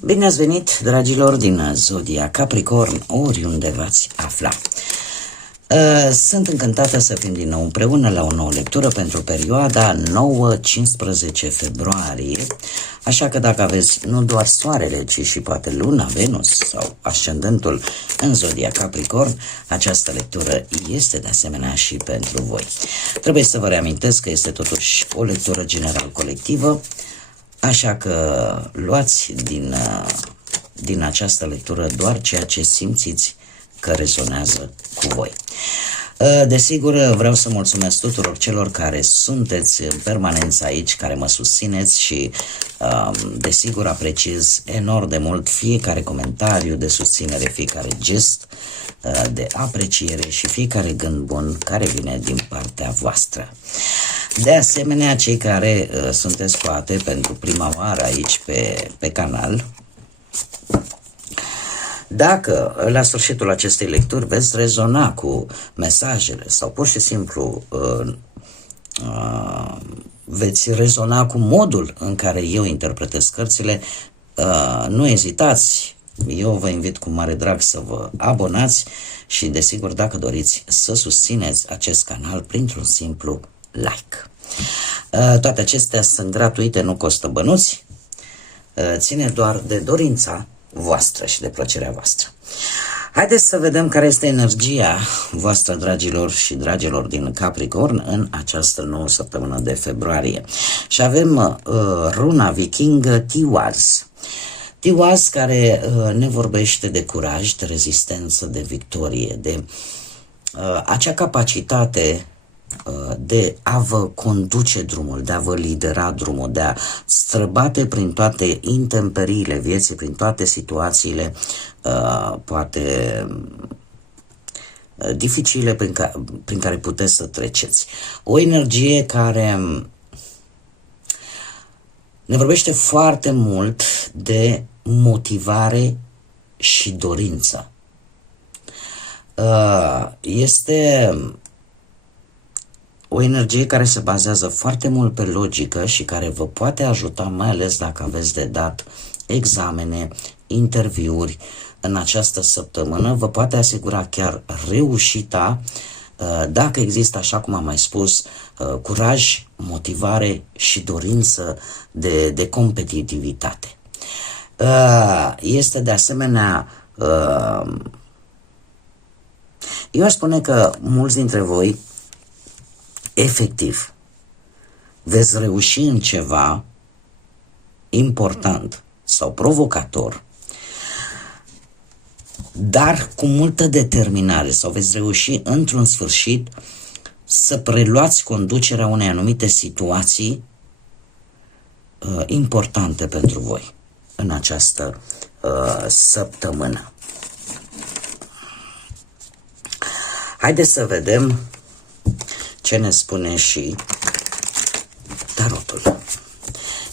Bine ați venit, dragilor din Zodia Capricorn, oriunde v-ați afla. Sunt încântată să fim din nou împreună la o nouă lectură pentru perioada 9-15 februarie, așa că dacă aveți nu doar soarele, ci și poate luna, Venus sau ascendentul în Zodia Capricorn, această lectură este de asemenea și pentru voi. Trebuie să vă reamintesc că este totuși o lectură general colectivă, așa că luați din această lectură doar ceea ce simțiți că rezonează cu voi. Desigur, vreau să mulțumesc tuturor celor care sunteți în permanență aici, care mă susțineți și desigur apreciez enorm de mult fiecare comentariu de susținere, fiecare gest de apreciere și fiecare gând bun care vine din partea voastră. De asemenea, cei care sunteți poate pentru prima oară aici pe canal, dacă la sfârșitul acestei lecturi veți rezona cu mesajele sau pur și simplu veți rezona cu modul în care eu interpretez cărțile, nu ezitați, eu vă invit cu mare drag să vă abonați și desigur dacă doriți să susțineți acest canal printr-un simplu like. Toate acestea sunt gratuite, nu costă bănuți, ține doar de dorința voastră și de plăcerea voastră. Haideți să vedem care este energia voastră, dragilor și dragilor din Capricorn, în această nouă săptămână de februarie. Și avem runa vikingă Tiwaz. Tiwaz care ne vorbește de curaj, de rezistență, de victorie, de acea capacitate de a vă conduce drumul, de a vă lidera drumul, de a străbate prin toate intemperiile vieții, prin toate situațiile poate dificile prin care puteți să treceți. O energie care ne vorbește foarte mult de motivare și dorință. Este o energie care se bazează foarte mult pe logică și care vă poate ajuta, mai ales dacă aveți de dat examene, interviuri în această săptămână, vă poate asigura chiar reușita dacă există, așa cum am mai spus, curaj, motivare și dorință de competitivitate. Este de asemenea, eu aș spune că mulți dintre voi efectiv veți reuși în ceva important sau provocator, dar cu multă determinare, sau veți reuși într-un sfârșit să preluați conducerea unei anumite situații importante pentru voi în această săptămână. Haideți să vedem ce ne spune și tarotul.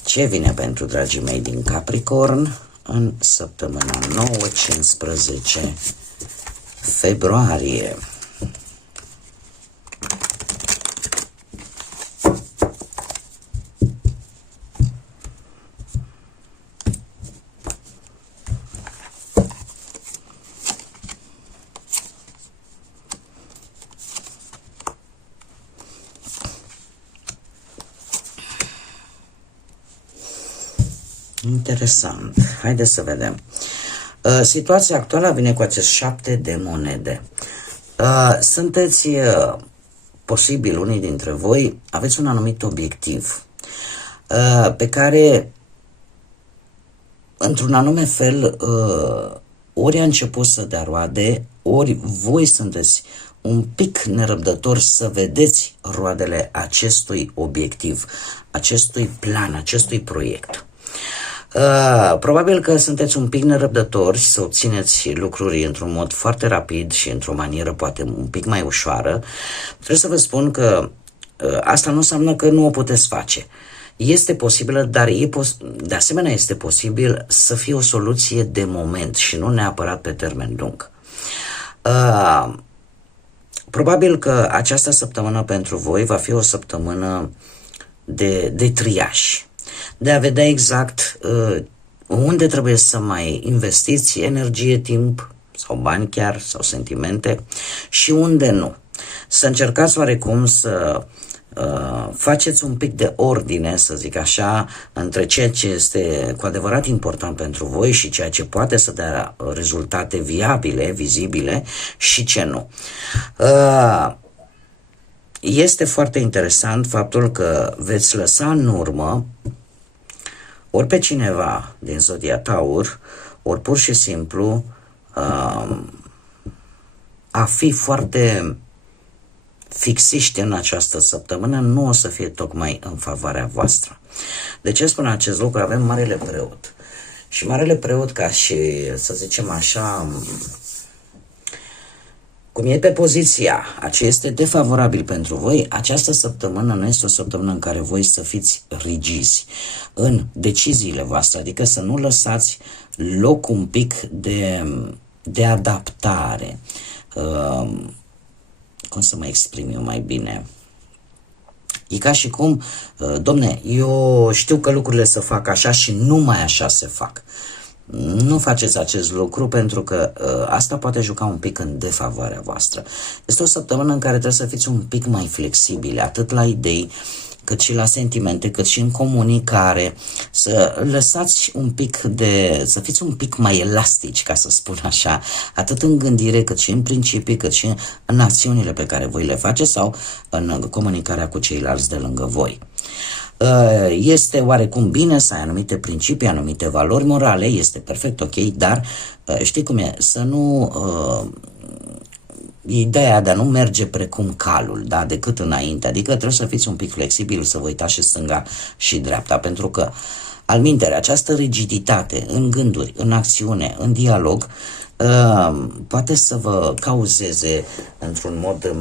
Ce vine pentru dragii mei din Capricorn în săptămâna 9-15 februarie? Interesant. Haideți să vedem. Situația actuală vine cu acest 7 de monede. Sunteți, posibil, unii dintre voi, aveți un anumit obiectiv pe care, într-un anume fel, ori a început să dea roade, ori voi sunteți un pic nerăbdători să vedeți roadele acestui obiectiv, acestui plan, acestui proiect. Probabil că sunteți un pic nerăbdători să obțineți lucruri într-un mod foarte rapid și într-o manieră poate un pic mai ușoară. Trebuie să vă spun că asta nu înseamnă că nu o puteți face. Este posibilă, dar de asemenea este posibil să fie o soluție de moment și nu neapărat pe termen lung. Probabil că această săptămână pentru voi va fi o săptămână de triaj, de a vedea exact unde trebuie să mai investiți energie, timp sau bani chiar, sau sentimente, și unde nu. Să încercați oarecum să faceți un pic de ordine, să zic așa, între ceea ce este cu adevărat important pentru voi și ceea ce poate să dea rezultate viabile, vizibile, și ce nu. Este foarte interesant faptul că veți lăsa în urmă ori pe cineva din zodia Taur, ori pur și simplu a fi foarte fixiști în această săptămână nu o să fie tocmai în favoarea voastră. De ce spun acest lucru? Avem Marele Preot. Și Marele Preot, ca și, să zicem așa, cum e pe poziția, aceea este defavorabil pentru voi, această săptămână nu este o săptămână în care voi să fiți rigizi în deciziile voastre, adică să nu lăsați loc un pic de adaptare. Cum să mă exprim eu mai bine? E ca și cum, domne, eu știu că lucrurile se fac așa și numai așa se fac. Nu faceți acest lucru pentru că asta poate juca un pic în defavoarea voastră. Este o săptămână în care trebuie să fiți un pic mai flexibili, atât la idei, cât și la sentimente, cât și în comunicare, să lăsați un pic să fiți un pic mai elastici, ca să spun așa, atât în gândire, cât și în principii, cât și în acțiunile pe care voi le faceți sau în comunicarea cu ceilalți de lângă voi. Este oarecum bine să ai anumite principii, anumite valori morale, este perfect ok, dar știi cum e, să nu... ideea de a nu merge precum calul, da, decât înainte, adică trebuie să fiți un pic flexibili, să vă uitați și stânga și dreapta, pentru că alminteri, această rigiditate în gânduri, în acțiune, în dialog, poate să vă cauzeze într-un mod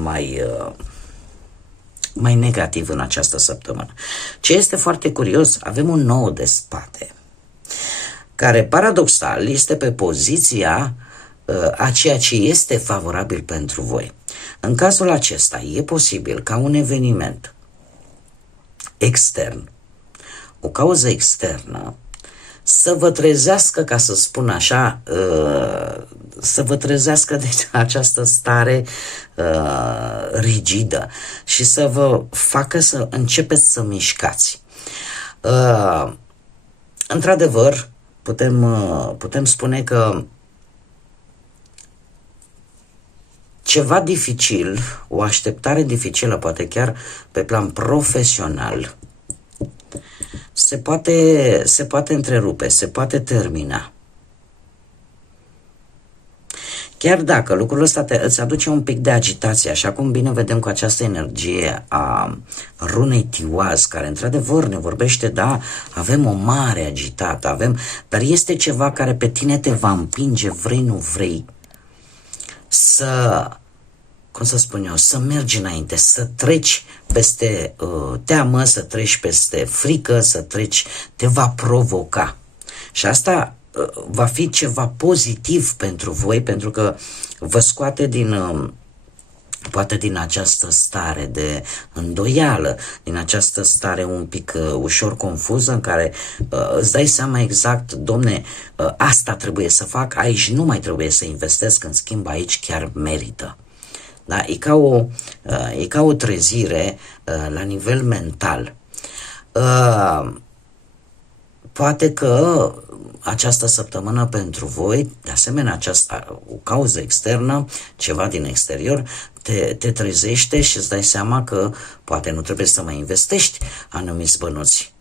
mai negativ în această săptămână. Ce este foarte curios, avem un 9 de spate, care paradoxal este pe poziția a ceea ce este favorabil pentru voi. În cazul acesta e posibil ca un eveniment extern, o cauză externă, să vă trezească, ca să spun așa, să vă trezească de această stare rigidă și să vă facă să începeți să mișcați. Într-adevăr, putem spune că ceva dificil, o așteptare dificilă, poate chiar pe plan profesional, se poate întrerupe, se poate termina. Chiar dacă lucrul ăsta îți aduce un pic de agitație, așa cum bine vedem cu această energie a runei Tiwaz, care într-adevăr ne vorbește, da, avem o mare agitată, dar este ceva care pe tine te va împinge, vrei, nu vrei, să mergi înainte, să treci peste teamă, să treci peste frică, te va provoca. Și asta va fi ceva pozitiv pentru voi, pentru că vă scoate poate din această stare de îndoială, din această stare un pic ușor confuză, în care îți dai seama exact, domne, asta trebuie să fac, aici nu mai trebuie să investesc, în schimb aici chiar merită. Da? E ca o trezire la nivel mental. Poate că această săptămână pentru voi, de asemenea, o cauză externă, ceva din exterior, te trezește și îți dai seama că poate nu trebuie să mai investești anumiți bănuți.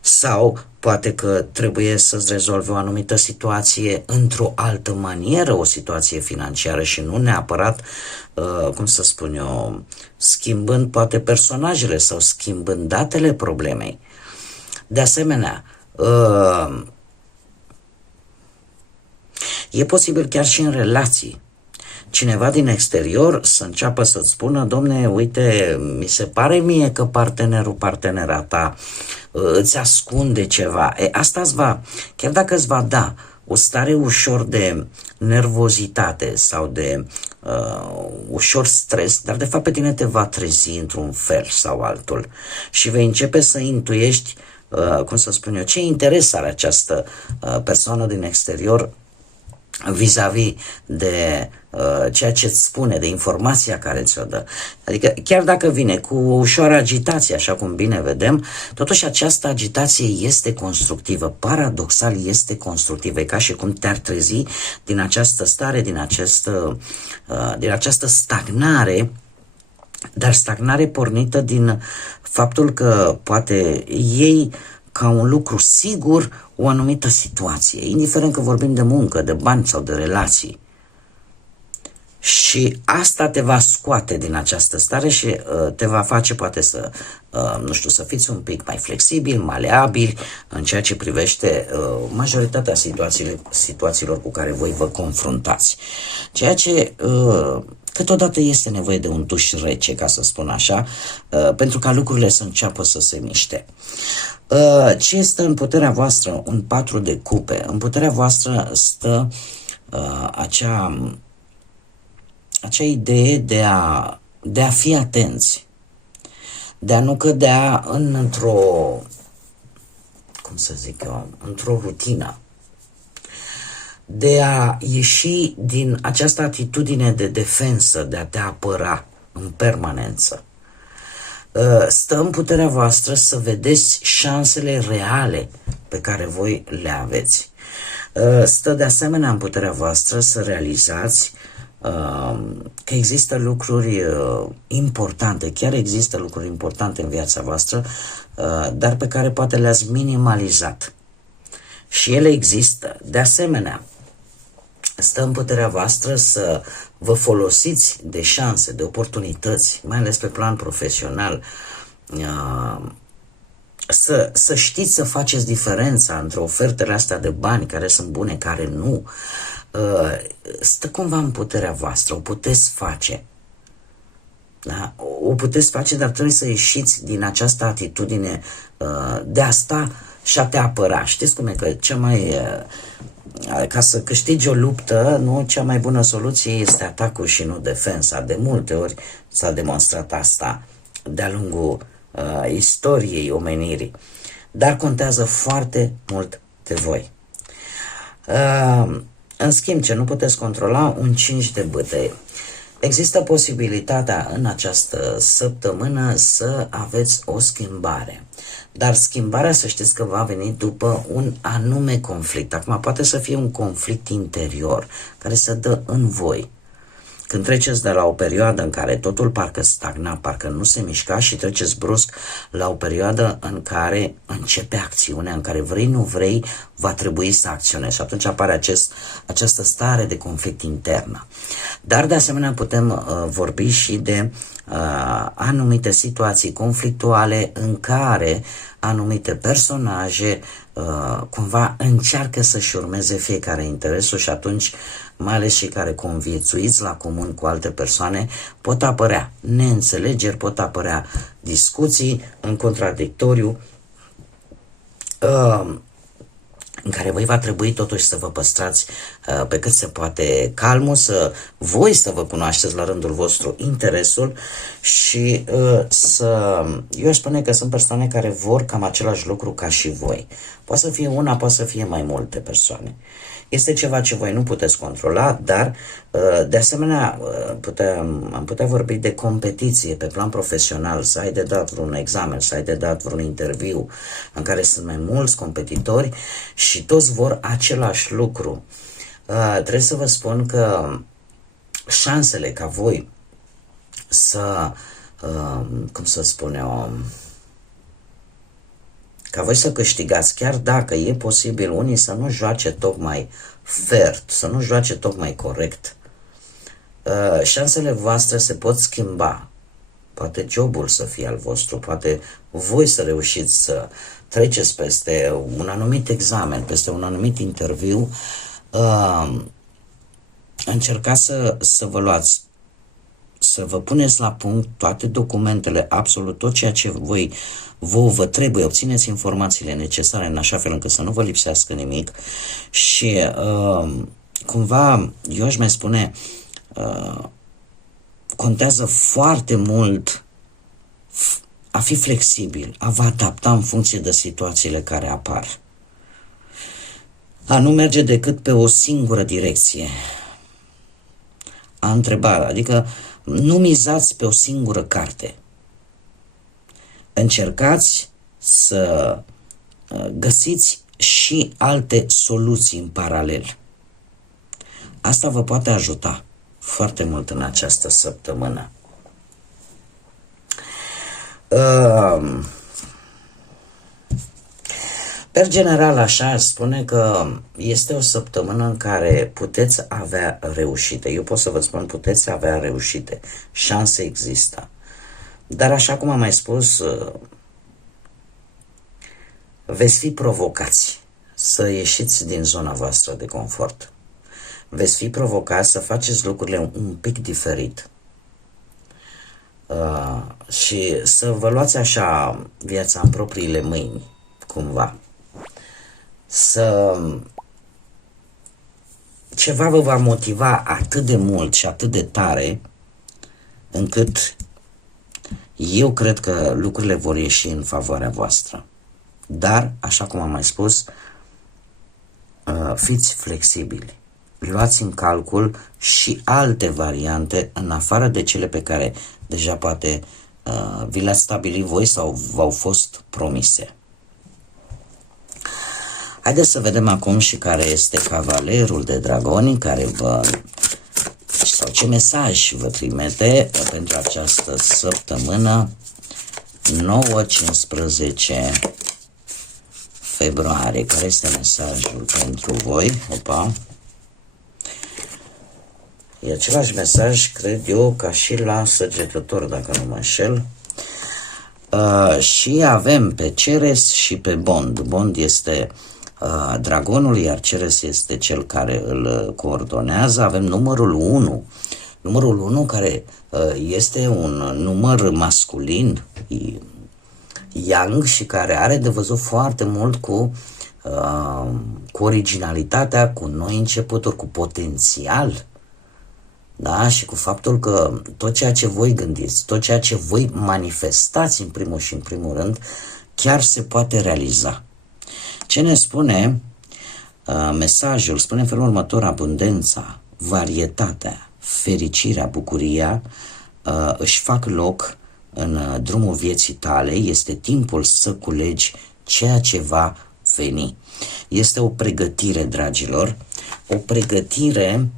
Sau poate că trebuie să-ți rezolvi o anumită situație într-o altă manieră, o situație financiară și nu neapărat, schimbând poate personajele sau schimbând datele problemei. De asemenea, e posibil chiar și în relații, cineva din exterior să înceapă să-ți spună, domne, uite, mi se pare mie că partenera ta îți ascunde ceva. Asta chiar dacă îți va da o stare ușor de nervozitate sau de ușor stres, dar de fapt pe tine te va trezi într-un fel sau altul și vei începe să intuiești cum să spun eu, ce interes are această persoană din exterior vis-a-vis de ceea ce îți spune, de informația care ți-o dă. Adică chiar dacă vine cu o ușoară agitație, așa cum bine vedem, totuși această agitație este constructivă, paradoxal este constructivă, e ca și cum te-ar trezi din această stare, din această stagnare, dar stagnare pornită din faptul că poate ei ca un lucru sigur o anumită situație, indiferent că vorbim de muncă, de bani sau de relații. Și asta te va scoate din această stare și te va face poate să, nu știu, să fiți un pic mai flexibil, maleabil în ceea ce privește majoritatea situațiilor cu care voi vă confruntați. Ceea ce câteodată este nevoie de un duș rece, ca să spun așa, pentru ca lucrurile să înceapă să se miște. Ce este în puterea voastră? Un 4 de cupe. În puterea voastră stă acea idee de a fi atenți, de a nu cădea într-o rutină, de a ieși din această atitudine de defensă, de a te apăra în permanență. Stă în puterea voastră să vedeți șansele reale pe care voi le aveți. Stă de asemenea în puterea voastră să realizați că există lucruri importante, chiar există lucruri importante în viața voastră, dar pe care poate le-ați minimalizat. Și ele există. De asemenea, stă în puterea voastră să vă folosiți de șanse, de oportunități, mai ales pe plan profesional, să știți să faceți diferența între ofertele astea de bani care sunt bune, care nu. Stă cumva în puterea voastră, o puteți face. Da? O puteți face, dar trebuie să ieșiți din această atitudine de a sta și a te apăra. Știți cum e că ca să câștigi o luptă, nu, cea mai bună soluție este atacul și nu defensa. De multe ori s-a demonstrat asta de-a lungul istoriei omenirii. Dar contează foarte mult de voi. În schimb, ce nu puteți controla, un 5 de bâte. Există posibilitatea în această săptămână să aveți o schimbare. Dar schimbarea, să știți că va veni după un anume conflict. Acum poate să fie un conflict interior care se dă în voi. Când treceți de la o perioadă în care totul parcă stagna, parcă nu se mișca și treceți brusc la o perioadă în care începe acțiunea, în care vrei, nu vrei, va trebui să acționezi. Și atunci apare această stare de conflict internă. Dar de asemenea putem vorbi și de anumite situații conflictuale în care anumite personaje cumva încearcă să-și urmeze fiecare interesul și atunci, mai ales cei care conviețuiți la comun cu alte persoane, pot apărea neînțelegeri, pot apărea discuții în contradictoriu, în care voi va trebui totuși să vă păstrați pe cât se poate calmul, voi să vă cunoașteți la rândul vostru interesul și eu aș spune că sunt persoane care vor cam același lucru ca și voi. Poate să fie una, poate să fie mai multe persoane. Este ceva ce voi nu puteți controla, dar de asemenea am putea vorbi de competiție pe plan profesional, să ai de dat vreun examen, să ai de dat vreun interviu în care sunt mai mulți competitori și toți vor același lucru. Trebuie să vă spun că șansele ca voi ca voi să câștigați, chiar dacă e posibil unii să nu joace tocmai fair, să nu joace tocmai corect, șansele voastre se pot schimba. Poate jobul să fie al vostru, poate voi să reușiți să treceți peste un anumit examen, peste un anumit interviu. Încercați să vă luați, să vă puneți la punct toate documentele, absolut tot ceea ce vă trebuie, obțineți informațiile necesare în așa fel încât să nu vă lipsească nimic și cumva, eu aș mai spune, contează foarte mult a fi flexibil, a vă adapta în funcție de situațiile care apar, a nu merge decât pe o singură direcție, a întreba, adică nu mizați pe o singură carte. Încercați să găsiți și alte soluții în paralel. Asta vă poate ajuta foarte mult în această săptămână. Per general, așa aș spune că este o săptămână în care puteți avea reușite. Eu pot să vă spun, puteți avea reușite. Șanse există. Dar așa cum am mai spus, veți fi provocați să ieșiți din zona voastră de confort. Veți fi provocați să faceți lucrurile un pic diferit. Și să vă luați așa viața în propriile mâini, cumva. Ceva vă va motiva atât de mult și atât de tare, încât eu cred că lucrurile vor ieși în favoarea voastră. Dar, așa cum am mai spus, fiți flexibili. Luați în calcul și alte variante în afară de cele pe care deja poate vi le-ați stabilit voi sau v-au fost promise. Haideți să vedem acum și care este cavalerul de dragoni, sau ce mesaj vă trimite pentru această săptămână 9-15 februarie. Care este mesajul pentru voi? Opa! E același mesaj, cred eu, ca și la Săgetător, dacă nu mă înșel. Și avem pe Ceres și pe Bond. Bond este dragonul, iar Ceres este cel care îl coordonează. Avem numărul 1. Numărul 1 care este un număr masculin, yang, și care are de văzut foarte mult cu originalitatea, cu noi începuturi, cu potențial. Da? Și cu faptul că tot ceea ce voi gândiți, tot ceea ce voi manifestați în primul și în primul rând, chiar se poate realiza. Ce ne spune mesajul? Spune în felul următor: abundența, varietatea, fericirea, bucuria își fac loc în drumul vieții tale. Este timpul să culegi ceea ce va veni. Este o pregătire, dragilor, o pregătire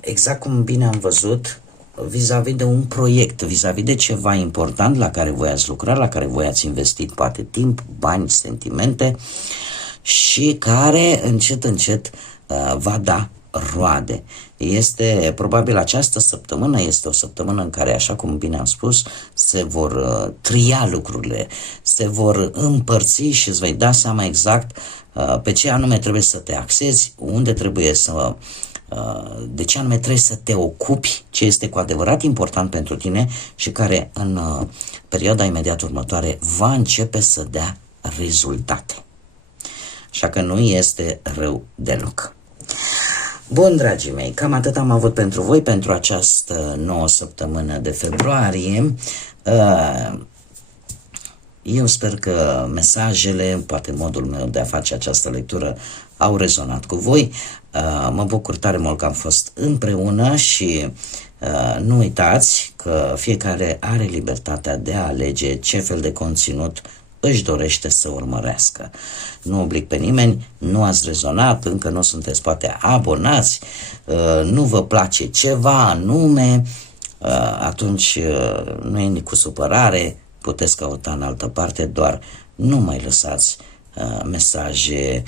exact cum bine am văzut vis-a-vis de un proiect, vis-a-vis de ceva important la care voi ați lucrat, la care voi ați investit poate timp, bani, sentimente și care încet, încet va da roade. Este probabil această săptămână, este o săptămână în care, așa cum bine am spus, se vor tria lucrurile, se vor împărți și îți vei da seama exact pe ce anume trebuie să te axezi, unde trebuie să de ce anume trebuie să te ocupi, ce este cu adevărat important pentru tine și care în perioada imediat următoare va începe să dea rezultate. Așa că nu este rău deloc. Bun, dragii mei, cam atât am avut pentru voi pentru această nouă săptămână de februarie. Eu sper că mesajele, poate modul meu de a face această lectură au rezonat cu voi. Mă bucur tare mult că am fost împreună și nu uitați că fiecare are libertatea de a alege ce fel de conținut își dorește să urmărească. Nu oblig pe nimeni, nu ați rezonat, încă nu sunteți poate abonați, nu vă place ceva anume, atunci nu e nici cu supărare, puteți căuta în altă parte, doar nu mai lăsați mesaje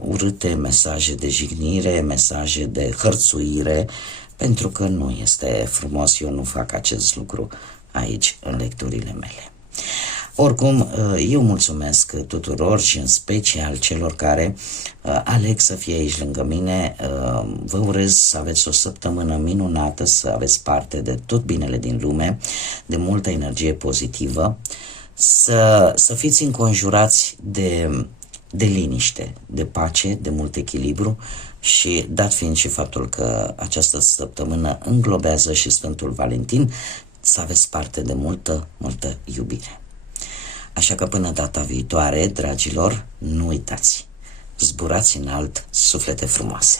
urâte, mesaje de jignire, mesaje de hărțuire, pentru că nu este frumos. Eu nu fac acest lucru aici în lecturile mele. Oricum, eu mulțumesc tuturor și în special celor care aleg să fie aici lângă mine. Vă urez să aveți o săptămână minunată, să aveți parte de tot binele din lume, de multă energie pozitivă, să fiți înconjurați de liniște, de pace, de mult echilibru și dat fiind și faptul că această săptămână înglobează și Sfântul Valentin, să aveți parte de multă, multă iubire. Așa că până data viitoare, dragilor, nu uitați, zburați înalt, suflete frumoase.